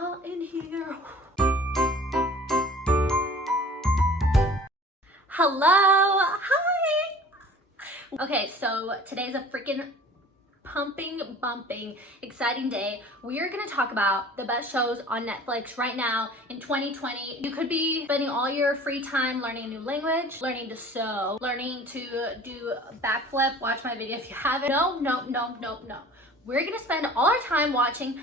hot in here. Hello, hi. Okay, so today's a freaking bumping, exciting day. We are gonna talk about the best shows on Netflix right now in 2020. You could be spending all your free time learning a new language, learning to sew, learning to do a backflip. Watch my video if you haven't. No. We're gonna spend all our time watching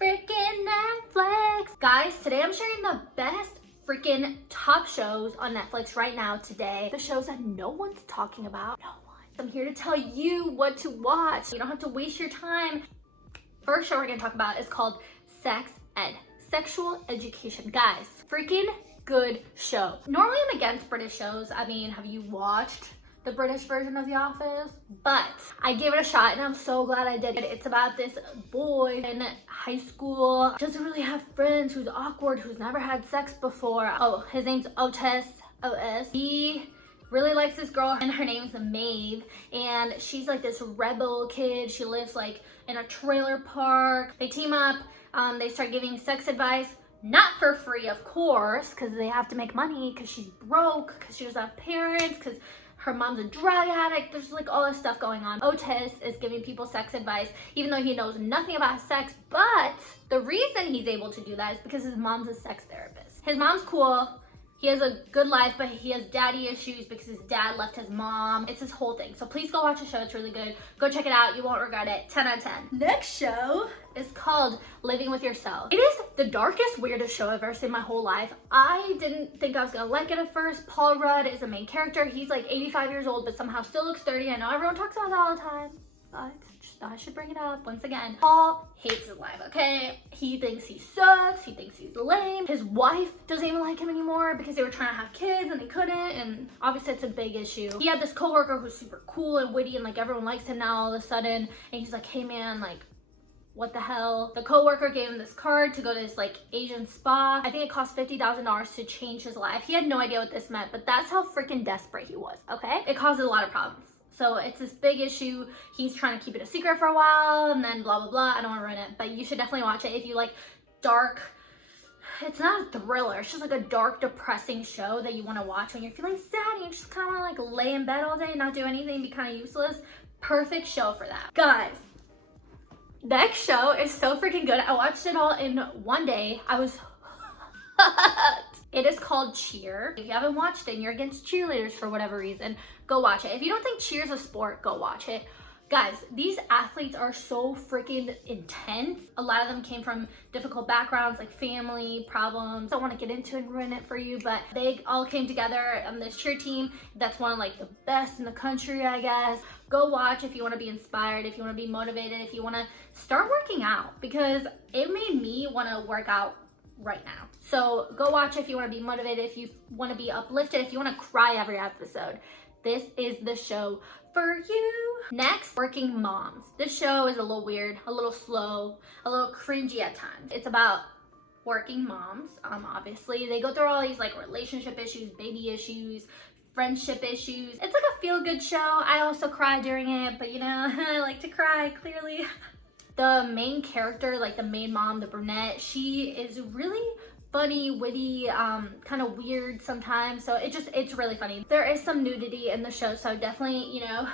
freaking Netflix. Guys, today I'm sharing the best freaking top shows on Netflix right now today. The shows that no one's talking about. No one. I'm here to tell you what to watch. You don't have to waste your time. First show we're gonna talk about is called Sex Ed, Sexual Education. Guys, freaking good show. Normally I'm against British shows. I mean, have you watched the British version of The Office? But I gave it a shot and I'm so glad I did it. It's about this boy in high school, doesn't really have friends, who's awkward, who's never had sex before. Oh, his name's Otis. He really likes this girl and her name's Maeve, and she's like this rebel kid. She lives like in a trailer park. They team up, they start giving sex advice, not for free of course, because they have to make money, because she's broke, because she doesn't have parents, because her mom's a drug addict. There's like all this stuff going on. Otis is giving people sex advice even though he knows nothing about sex, but the reason he's able to do that is because his mom's a sex therapist. His mom's cool. He has a good life, but he has daddy issues because his dad left his mom. It's this whole thing. So please go watch the show. It's really good. Go check it out. You won't regret it. 10 out of 10. Next show is called Living with Yourself. It is the darkest, weirdest show I've ever seen in my whole life. I didn't think I was gonna like it at first. Paul Rudd is the main character. He's like 85 years old, but somehow still looks 30. I know everyone talks about that all the time, but just thought I should bring it up once again. Paul hates his life, okay? He thinks he sucks, he thinks he's lame. His wife doesn't even like him anymore because they were trying to have kids and they couldn't, and obviously it's a big issue. He had this coworker who's super cool and witty and like everyone likes him now all of a sudden, and he's like, hey man, like, what the hell? The coworker gave him this card to go to this like Asian spa. I think it cost $50,000 to change his life. He had no idea what this meant, but that's how freaking desperate he was, okay? It causes a lot of problems. So it's this big issue. He's trying to keep it a secret for a while and then blah, blah, blah. I don't want to ruin it, but you should definitely watch it if you like dark. It's not a thriller. It's just like a dark, depressing show that you want to watch when you're feeling sad and you just kind of want to like lay in bed all day and not do anything, be kind of useless. Perfect show for that. Guys, next show is so freaking good. I watched it all in one day. I was It is called Cheer. If you haven't watched it and you're against cheerleaders for whatever reason, go watch it. If you don't think cheer's a sport, go watch it. Guys, these athletes are so freaking intense. A lot of them came from difficult backgrounds, like family problems. I don't want to get into it and ruin it for you, but they all came together on this cheer team that's one of like the best in the country, I guess. Go watch if you want to be inspired, if you want to be motivated, if you want to start working out, because it made me want to work out right now. So go watch if you want to be motivated, if you want to be uplifted, if you want to cry every episode. This is the show for you. Next, Working Moms. This show is a little weird, a little slow, a little cringy at times. It's about working moms. Obviously they go through all these like relationship issues, baby issues, friendship issues. It's like a feel-good show. I also cry during it, but you know, I like to cry, clearly. The main character, like the main mom, the brunette, she is really funny, witty, kind of weird sometimes. So it's really funny. There is some nudity in the show, so definitely, you know,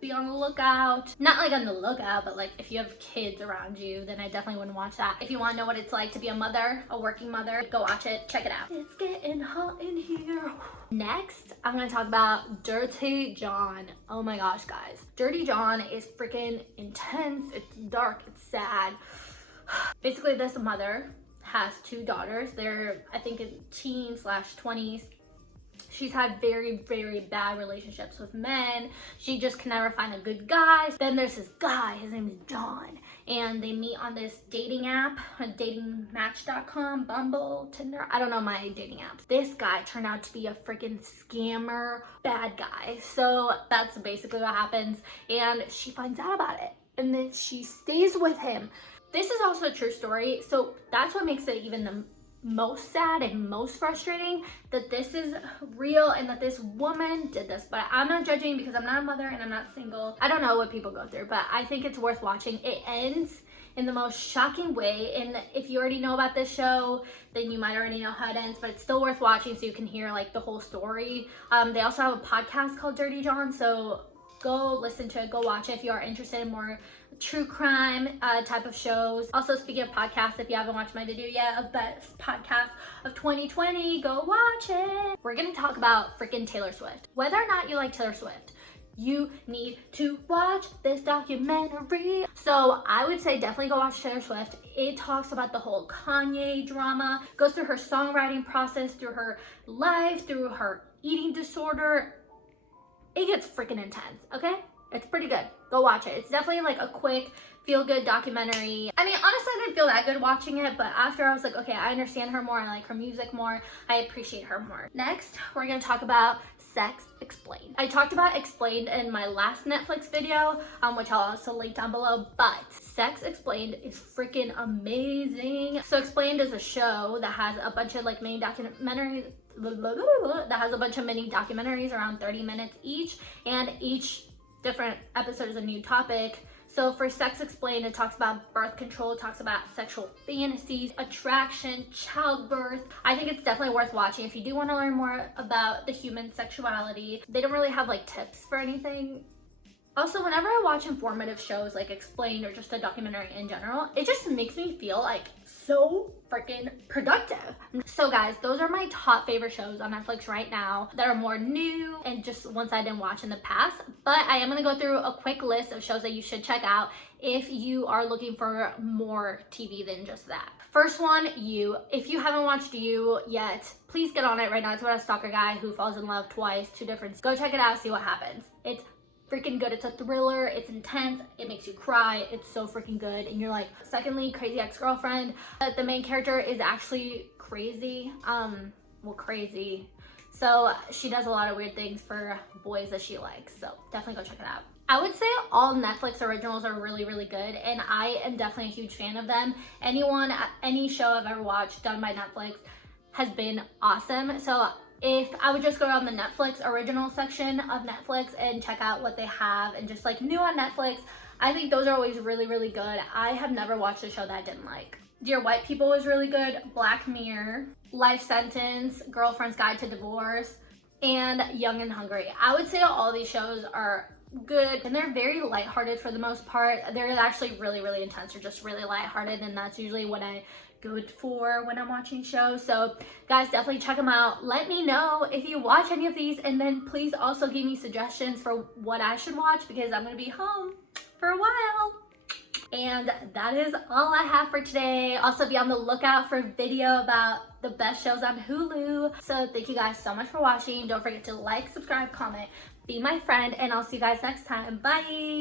be on the lookout. Not like on the lookout, but like if you have kids around you, then I definitely wouldn't watch that. If you want to know what it's like to be a mother, a working mother, go watch it, check it out. It's getting hot in here. Next, I'm gonna talk about Dirty John. Oh my gosh, guys. Dirty John is freaking intense. It's dark, it's sad. Basically, this mother has two daughters. They're, I think, in teens/20s. She's had very, very bad relationships with men. She just can never find a good guy. Then there's this guy, his name is John, and they meet on this dating app, datingmatch.com, Bumble, Tinder. I don't know my dating apps. This guy turned out to be a freaking scammer, bad guy. So that's basically what happens. And she finds out about it, and then she stays with him. This is also a true story. So that's what makes it even the most sad and most frustrating, that this is real and that this woman did this. But I'm not judging because I'm not a mother and I'm not single. I don't know what people go through, but I think it's worth watching. It ends in the most shocking way. And if you already know about this show, then you might already know how it ends, but it's still worth watching so you can hear like the whole story. They also have a podcast called Dirty John, so go listen to it, go watch it if you are interested in more true crime type of shows. Also, speaking of podcasts, if you haven't watched my video yet of best podcast of 2020, go watch it. We're gonna talk about freaking Taylor Swift. Whether or not you like Taylor Swift, you need to watch this documentary. So I would say definitely go watch Taylor Swift. It talks about the whole Kanye drama, goes through her songwriting process, through her life, through her eating disorder. It gets freaking intense, okay? It's pretty good. Go watch it. It's definitely like a quick, feel-good documentary. I mean, honestly, I didn't feel that good watching it, but after I was like, okay, I understand her more. I like her music more. I appreciate her more. Next, we're gonna talk about Sex Explained. I talked about Explained in my last Netflix video, which I'll also link down below, but Sex Explained is freaking amazing. So Explained is a show that has a bunch of like mini documentaries around 30 minutes each, and each different episode is a new topic. So for Sex Explained, it talks about birth control, it talks about sexual fantasies, attraction, childbirth. I think it's definitely worth watching if you do want to learn more about the human sexuality. They don't really have like tips for anything. Also, whenever I watch informative shows like Explained or just a documentary in general, it just makes me feel like so freaking productive. So guys, those are my top favorite shows on Netflix right now that are more new and just ones I didn't watch in the past. But I am gonna go through a quick list of shows that you should check out if you are looking for more TV than just that. First one, You. If you haven't watched You yet, please get on it right now. It's about a stalker guy who falls in love twice, two different. Go check it out, see what happens. It's freaking good. It's a thriller, it's intense, it makes you cry, it's so freaking good. And you're like, secondly, Crazy Ex-Girlfriend. The main character is actually crazy, crazy. So she does a lot of weird things for boys that she likes, so definitely go check it out. I would say all Netflix originals are really, really good, and I am definitely a huge fan of them. Any show I've ever watched done by Netflix has been awesome. So if I would just go on the Netflix original section of Netflix and check out what they have and just like new on Netflix, I think those are always really, really good. I have never watched a show that I didn't like. Dear White People was really good, Black Mirror, Life Sentence, Girlfriend's Guide to Divorce, and Young and Hungry. I would say all these shows are good and they're very lighthearted for the most part. They're actually really, really intense or just really lighthearted, and that's usually what I go for when I'm watching shows. So guys, definitely check them out. Let me know if you watch any of these, and then please also give me suggestions for what I should watch because I'm gonna be home for a while. And that is all I have for today. Also be on the lookout for a video about the best shows on Hulu. So thank you guys so much for watching. Don't forget to like, subscribe, comment, be my friend, and I'll see you guys next time. Bye.